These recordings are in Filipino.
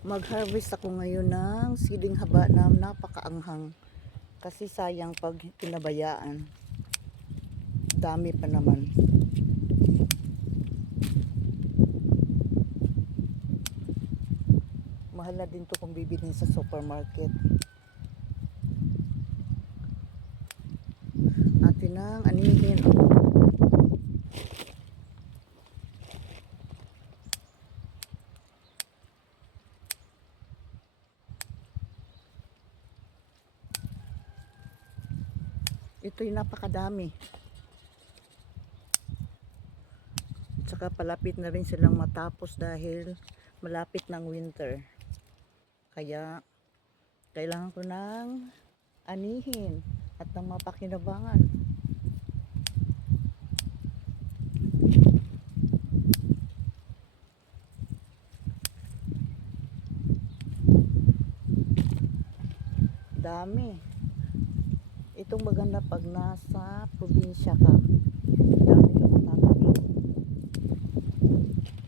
Mag-harvest ako ngayon ng siling haba na napakaanghang. Kasi sayang pag pinabayaan. Dami pa naman. Mahal na din to kung bibilhin sa supermarket. Atin ang anihin. Ito'y napakadami. Tsaka palapit na rin silang matapos dahil malapit ng winter. Kaya kailangan ko ng anihin at ng mapakinabangan. Dami. Itong maganda pag nasa probinsya ka. Dami ka matatanim.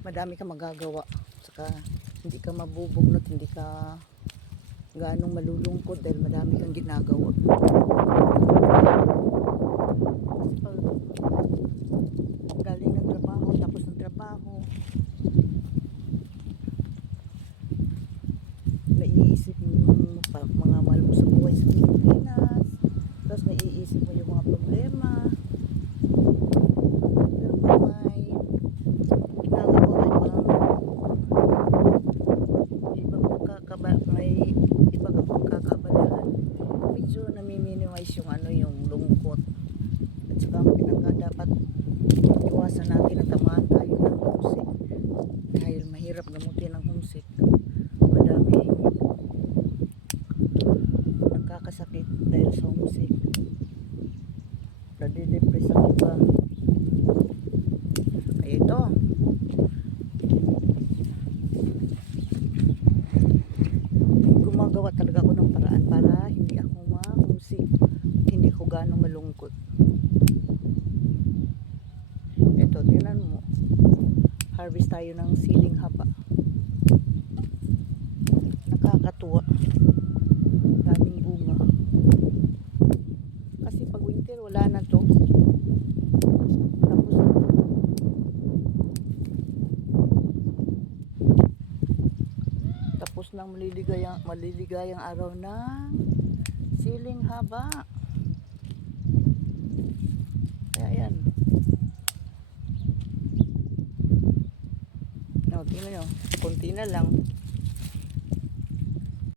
Madami ka magagawa. Saka hindi ka mabubugnot, hindi ka ganong malulungkot dahil madami kang ginagawa. Kasi pag galing ng trabaho, tapos ng trabaho, naiisip mo yung mga mahal mo sa buhay sa Pilipinas, tapos naiisip mo yung mga problema. Pero pag may ginagawa may iba kang pagkakabalaan, medyo nami-minimize yung yung lungkot. At saka dapat iwasan natin na tamaan tayo ng homesick dahil mahirap gamutin ang homesick. Madaming nagkakasakit dahil sa homesick, nadidepress ang iba. Kaya ito, gumagawa talaga ako ng paraan para hindi ako ma-homesick, hindi ko ganong malungkot. Ito, tingnan mo, harvest tayo ng siling haba. Nakakatuwa, daming bunga. Kasi pag winter wala na to, tapos ng maliligayang araw ng siling haba. Kaya yan. Tingnan nyo, konti na lang.